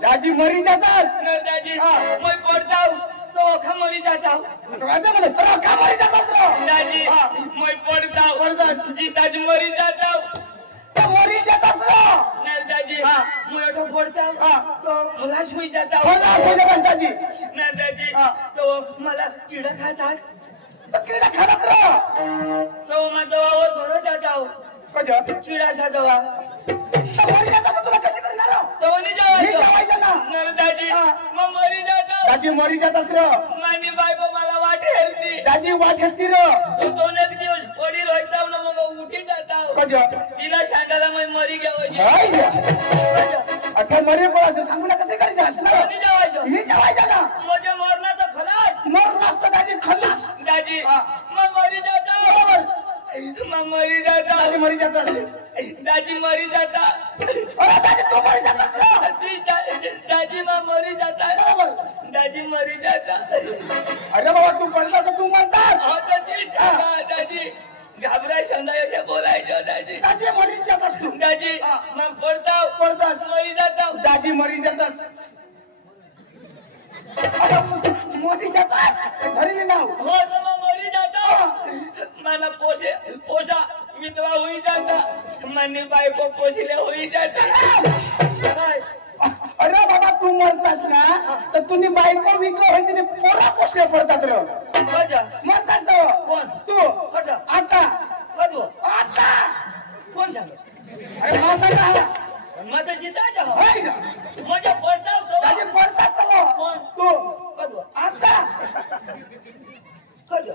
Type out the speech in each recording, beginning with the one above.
दादी मरी जातास दादी मैं पढ़ता हूँ तो अखा मरी जाता हूँ अखा मरी जातास दादी मैं पढ़ता हूँ जी दादी मरी जाता हूँ तो मरी जातास नहीं दादी मैं अठो पढ़ता हूँ तो खलास हो जाता हूँ खलास हो जातास दादी नहीं दादी तो मला कीड़ा खाता तो कीड़ा खाता तो मैं दवा और घर जाता हूँ कजा कीड़ा सा दवा तो मरी जातास तुला कशी करणार तो नहीं जावायचं नाही दादी मग मरी जातो दादी मरी जातास मानी बायको मला वाट हेलती दादी वाट हेलती तो दोन एक दिवस पडी राहता ना मग उठी जाता कजा तिला सांगायला मी मरी गेलो आता मरे पण असं सांगू नका कसे करायचं असणार नाही जावायचं मी जावायचं ना म्हणजे मरणाचं खलास मरणास तर दादी खल्लास दादी मग मरी जाता मग मरी जाता दादी मरी जातास दादी मरी जाता दादी तू मरी जातास दादी मग मरी जाता दादी मरी जाता अरे बाबा तू पडला तर तू म्हणतास हो तर तेच सांगा दादी घाबराय संध्या अशा बोलायचं दादी दादी मरी जातास तू दादी मग पडतास मरी जाता दादी मरी जातास मरी जातास धरली नाव हो तर मग मरी जाता मला पोषा विधवा होई जाता मनी बायको पोषले होई जाता अरे बाबा तू मरतास ना तर तुम्ही बायको विकलं होय तिने पोरा पोषले पडतात र कजा मरतास ना कोण तू कजा आता कदू आता कोण सांग अरे माझा का माझं जितायचं हो होय ना माझ्या पडता दादी पडतास ना कोण तू कदू आता कजा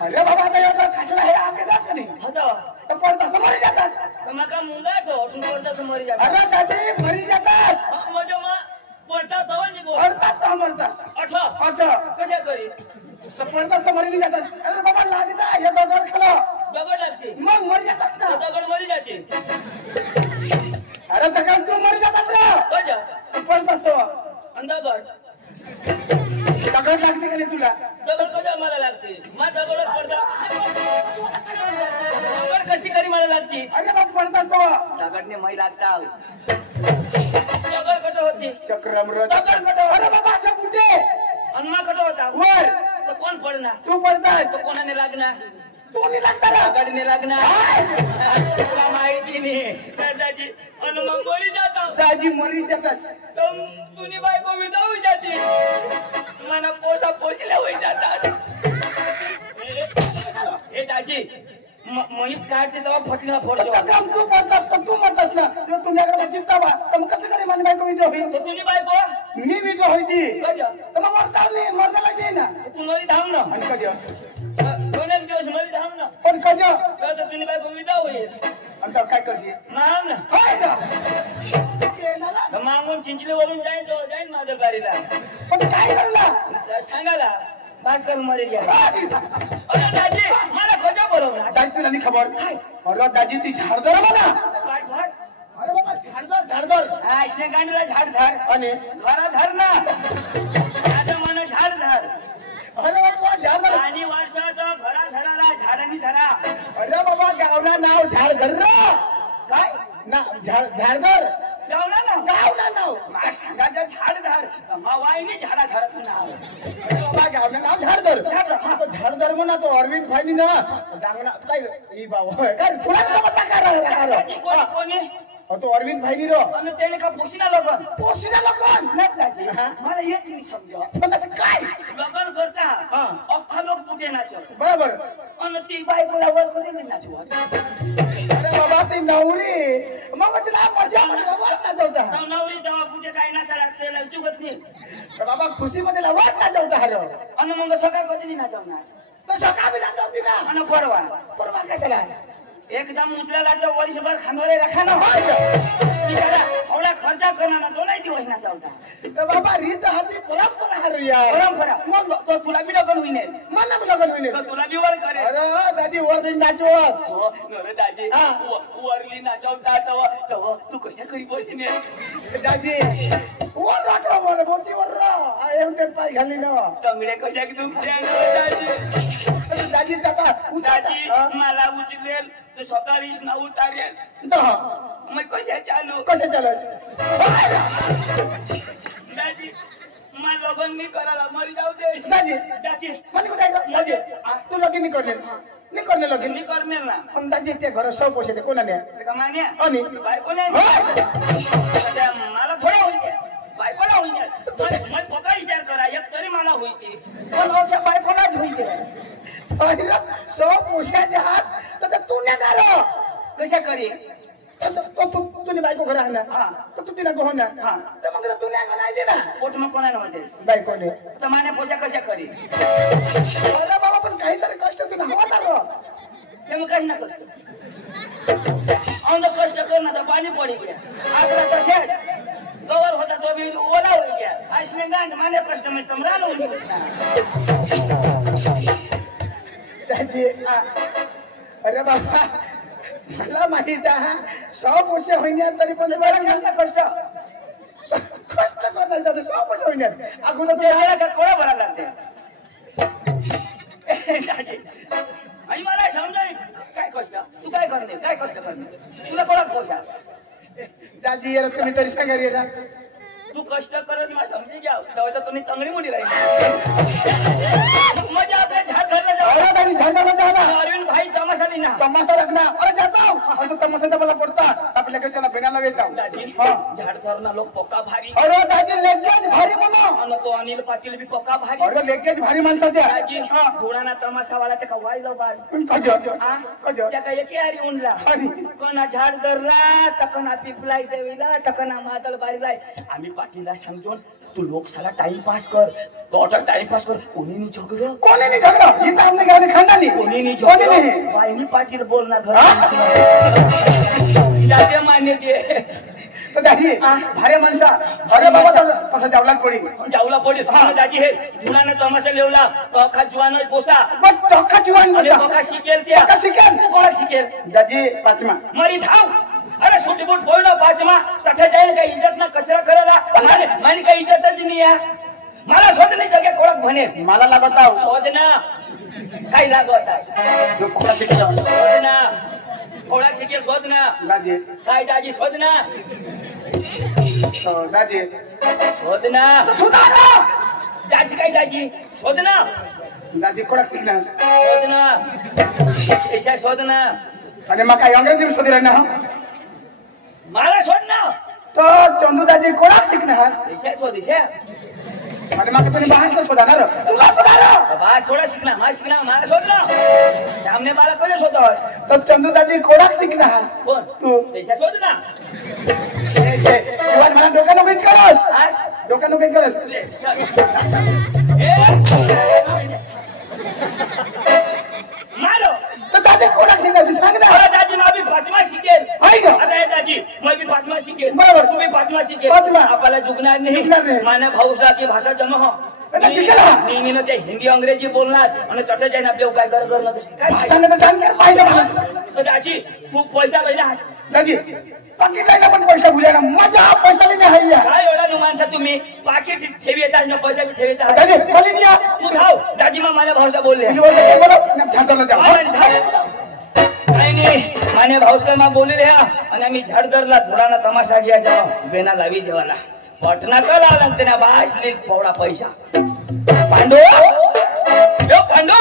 अरे बाबा आता एवढा खासला हे आगे दास नाही हदा तर पडतास मरी जातास मका मुंगा तो असून पडता मरी जाता अरे दादी मरी जातास माझ्या मा पडता तो म्हणजे बोल पडतास तर मरतास अठा अच्छा कशा करी तर पडतास तर मरी जातास अरे बाबा लागता हे दगड खाला दगड लागते मग मरी जातास ना दगड मरी जाते अरे सकाळ तू मरी जातास ना कजा पडतास तो दगड दगड लागते का नाही तुला दगड कशा मला लागते मा दगड पडता दगड कशी करी मला लागते अरे बाबा पडतास तो दगडने मै लागता दगड कट होते चक्रम दगड कट अरे बाबा अशा कुठे अन्मा कट होता वर तर कोण पडणार तू पडतास तो कोणाने लागणार तू नाही लागता ना दगडने लागणार तुला माहिती नाही दादाजी आणि मग मरी जाता दादी मरी जातास तुनी बायको विधा होई जाते मला पोषा पोषल्या होई जातात हे दाजी मोहित काढते तेव्हा फटका फोडतो काम तू पडतास तर तू मरतास ना तर तुझ्याकडे चिंता बा तर मग कसं करे माझी बायको विधवा होईल तुनी बायको मी विधवा होती कजा तर मग मरता नाही मरण्याला नाही ना तू मरी धाम ना आणि कजा दोन एक दिवस मरी धाम ना पण कजा तर तुनी बायको विधा होईल आणि तर काय करशील माम ना होय ना मागून चिंचलीवरून जाईन माझ्या गाडीला पण काय करला सांगायला भास्कर मरी गेला अरे दाजी मला खोजा बोलवणार दाजी तुला नाही खबर अरे दाजी ती झाडदर म्हणा काय घर अरे बाबा झाडदर हा गांडीला झाड धर आणि घरा धर ना आता म्हणून झाड धर अरे बाबा झाडदर आणि वर्षात घरा धराला झाडानी धरा अरे बाबा गावना नाव झाडधर काय ना झाडदर जाऊना ना गावना नाव सांगायचं झाड धर मावाईनी झाडा धरत नाव बाबा गावना नाव झाडदर झाडदर म्हणा तो अरविंद भाईनी ना डांगना काय ई बाबा काय तुला समजता काय कोणी तो अरविंद भाईनी रो आणि त्याने का पोशिना लगन नाही मला एक नाही समजा काय लगन करता अख्खा लोक पुढे नाचत बरोबर आणि ती बायकोला वर कधी नाही नाचवत अरे बाबा ती नवरी मग तिला मजा नाचवता नवरी तेव्हा कुठे काय नाचा लागते चुकत नाही बाबा खुशीमध्ये लवाट नाचवता हर आणि मग सकाळ कधी नाही नाचवणार तो सकाळ बी नाचवती ना आणि परवा परवा कशाला एकदम उचलेला तर वर्षभर खांदोरे रखा ना बिचारा थोडा खर्चा करणार ना तो नाही दिवस ना चालता तर बाबा रीत हाती परंपरा हारू यार परंपरा मग तो तुला बी लगन होईने मला बी लगन होईल तो तुला बी वर करे अरे दादी वर बिन नाचवर हो नरे दाजी वरली नाचवता तव तू कशा करी बसने दादी वर नाचव वर बोची वर रा एम ते पाय घाली ना तंगडे कशा की तुमच्या दाजी दादी दादा दाजी मला उचलेल तू सकाळीच ना उतारेल मग कशा चालू कसे चालू दाजी मला लगन मी करायला मरी जाऊ दे दादी दाजी मला कुठे दादी तू लगीन नाही करणे लगीन मी करणार ना पण दादी ते घर सौ पोषे ते कोणाने का मान्या आणि बायको नाही मला थोडा होईल बायकोला होईल मग पका विचार करा एक तरी मला होईल पण ओके बायकोलाच होईल सौ पोषाच्या हात तर तू नेणार कशा करी तुझी बायको घर आणणार तर तू तिला गोहन तर मग तू नाही दे ना पोट मग कोणाला म्हणते बायकोने तर माने पोषा कशा करी अरे बाबा पण काहीतरी कष्ट तुला हवा आलं ते मग काही ना करतो कष्ट कर ना तर पाणी पडी गया आपला तसेच गवर होता तो भी ओला हो गया असने गांड माने कष्ट में समराल हो गया अरे बाबा मला माहित आहे 100 वर्ष होईनात तरी पण बरं कष्ट करायचं 100 वर्ष होईनात अगोदर ते आला का कोळा भरा लागते आणि मला समजाय काय कष्ट तू काय करणे काय कष्ट करणे तुला कोणा पोषा दादी यार तुम्ही तरी सांगा रे ना तू कष्ट करस मला समजी घ्या तेव्हा तर तुम्ही तंगडी मोठी राहील मजा आपल्या झाड घरला जाऊ दादी झाडाला जाना अरविंद भाई तमाशा देना तमाशा रखना अरे जाता हूं और तो तमाशा डबल पड़ता आपल्या कडे चला बेनाला वेता दाजी हां झाड धरना लोक पक्का भारी अरे दादी लेकेज भारी म्हणा आणि तो अनिल पाटील भी पक्का भारी अरे लेकेज भारी माणसा त्या दाजी धुळाना तमाशा वाला ते का वाईला बाळ कजो कजो त्या काय एके आरी उनला कोणा झाड धरला तकना पिपलाई देवीला तकना मादल बारीला आम्ही पाटीलला सांगतो तू लोक साला टाइम पास कर टोटल टाइम पास कर कोणी नाही झगडलं कोणी नाही झगडलं इथं आमने गावने खानदानी कोणी नाही झगडलं वाईनी पाटील बोलणार घर जाते मान्य ते तर दादी भारे माणसा अरे बाबा कसं जावला पडी जावला पडी दाजी हे जुनाने तमाशा लेवला अख्खा जुवान पोसा पण चौका जीवन अरे बघा शिकेल त्या का शिकेल तू कोणा शिकेल दादी पाचमा मरी धाव अरे छोटी बोट फोड़ ना पाचमा तठे जाईल काही इज्जत ना कचरा करायला मानी काही इज्जतच नाही आहे मला शोध नाही जगे कोळक म्हणे मला लागत आहो शोध ना काही लागत आहे जो पक्का शिकला शोध ना कोळक शिकेल शोध ना दादी काय दाजी शोध ना दादी शोध ना सुधारा दाजी काय दाजी शोध ना दादी कोणा शिकणार शोध ना ऐसा शोध ना आणि मग काय अंग्रेजी शोधी राहणार मला शोध ना तो चंदू दादी कोणा शिकणार ऐसा शोध ऐसा आणि मग तुम्ही बाहेर शोधणार तुला सुधारा बास थोड़ा शिकना मा शिकना मला शोध ना सामने मला कोण शोधतो तर चंदू दादी कोणा शिकणार कोण तू ऐसा शोध ना जीवन मला डोक्यानं काही करस डोक्यानं काही करस मारो तर दादी कोणा शिकणार सांग ना अरे दाजी मैं भी पांचवा शिकेल आहे का आता हे दाजी मैं भी पांचवा शिकेल बरोबर. तू भी पांचवा शिकेल पाचवा. आपल्याला जुगणार जुगणार नाही नाही. माने भाऊसा की भाषा जमा हो आता शिकेला नेहमीनं ते हिंदी अंग्रेजी बोलणार आणि तसं जाईन आपल्याला काय कर करणं तशी काय भाषाने तर जाणकार पाहिजे मला तर दाजी तू पैसा लई ना दादी पाकिट लाईना पण पैसा भुल्या ना माझा पैसा लेणे हाय या काय एवढा माणसा तुम्ही पाकिट ठेवी येतात ना पैसा बी ठेवी येतात दादी मला नाही या तू धाव दाजी मग माझ्या भाऊसा बोलले ध्यान जा नाही माने भाऊसा मा बोलले रे आणि आम्ही झाडदरला धुराना तमाशा घ्या जाऊ बेना लावी जेवाला पटना का लावला त्यांना बास नीट पवडा पैसा पांडू यो पांडू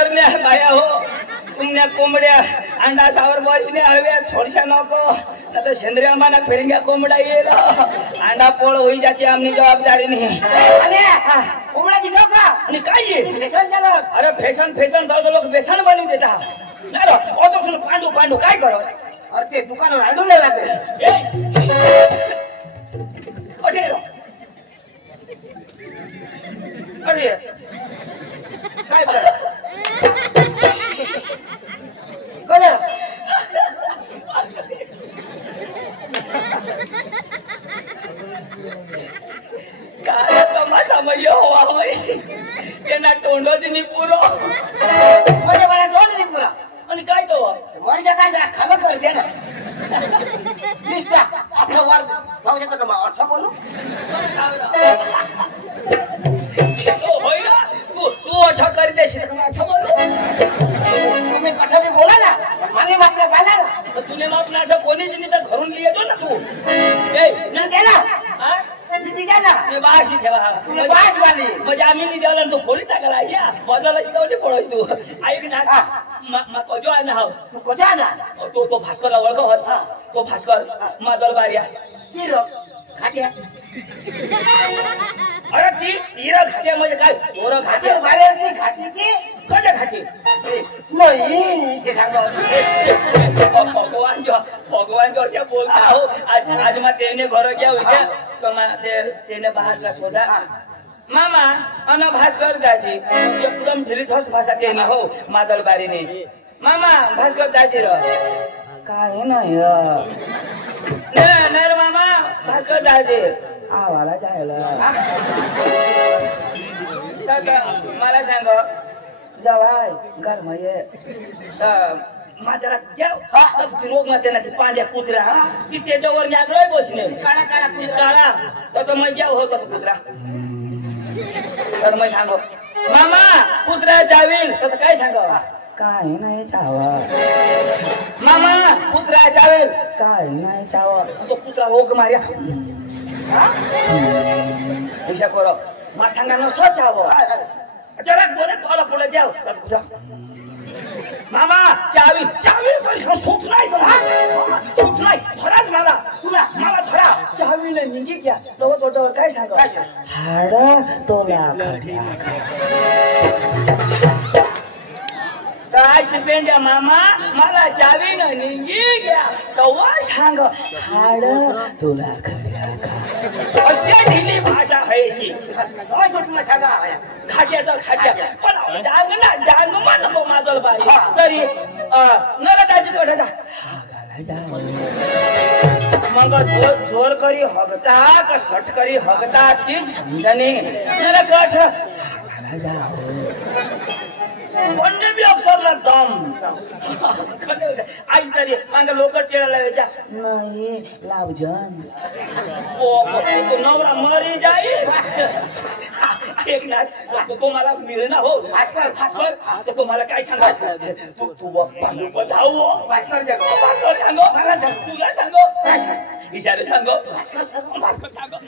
करण्या बाया हो तुमने कोंबड्या अंडासावर बसणे हवे छोडशा नको ना तर शेंद्रिया माना फिरंग्या कोंबडा येईल अंडा पोळ होई जाते आमनी जबाबदारी नाही कोंबडा दिसो का आणि काय ये फॅशन चालू अरे फॅशन फॅशन तर लोक बेसन बनवून देता नाही रो पांडू पांडू काय करो अरे ते दुकानावर अडवले लागते अरे काय बरं कळलं काय तमाशा मध्ये हवा माई त्यांना तोंडच नाही पुरो मध्ये मला तोंड नाही पुरा आणि काय तो वरच्या काय जरा खालं करते ना निष्ठा आपलं वर जाऊ शकतो का अठ्ठा बोलू होय ना तू अठा करी देशील का अठा बोलू तुम्ही कठा बी बोला ना माने मात्र पाहिला ना तर तुने माप नाचा कोणीच नाही तर घरून लिहितो ना तू ए ना दे ना हा किती द्या ना मी बास नाही ठेवा तुम्ही बास वाली म्हणजे आम्ही नाही द्यावला तू फोडी टाकायला आहे बदल शिकवली पळस तू ऐक ना मा कजो आहे ना हाव तू कोजा ना तो भास्करला ओळखस तो भास्कर मादल बारिया ती रो खाट्या अरे ती खाते म्हणजे काय ओरं खाते खाट्या बाहेर ती खाती की कशा खाते नाही हे सांगा भगवान जो असे बोलता हो आज मग तेने घर क्या हुई तो तेने भाषला शोधा मामा अन भास्कर दाजी एकदम ढिलीठोस भाषा तेने हो मादल बारीने मामा भास्कर दाजी र काय नाही नाही मामा भास्कर दाजी आवाला जायला मला सांग जवाय गरम ये माझ्याला जेव रोग मध्ये ना ते पांड्या कुत्रा की ते डोवर जागलोय बसणे काळा तर मग जेव होता तो कुत्रा तर मग सांगो मामा कुत्रा चावील तर काय सांगो काय नाही चावा मामा कुत्रा चावेल काय नाही चावा तो कुत्रा रोग मार्या विषय करो मा सांगा न चाव जरा बोले पाला पुढे द्याव तर कुत्रा मामा चावी चावी सुट नाही धराच मला तुला मला धरा चावीने निघी घ्या तो तोटावर काय सांग हाड तोला काय शिपेंड्या मामा मला चावीने निघी घ्या तवा सांग हाड तुला खड्या अशा ढिली भाषा आहे तुला सांगा खाट्या पण डांग म्हणतो मादल बाई तरी नरदाची तोडा मग जोर करी हगता का सट करी हगता तीच समजणे नर कठ पंडे बी अक्षरला दम आई तरी मांग लोक टेळायला यायच्या नाही लावजन तो नवरा मरी जाईल एक नाच तो मला मिळेना हो भास्कर तो मला काय सांगायचं तू पांडू बधाव भास्कर सांगो तुला सांगो इशारे सांगो भास्कर सांगो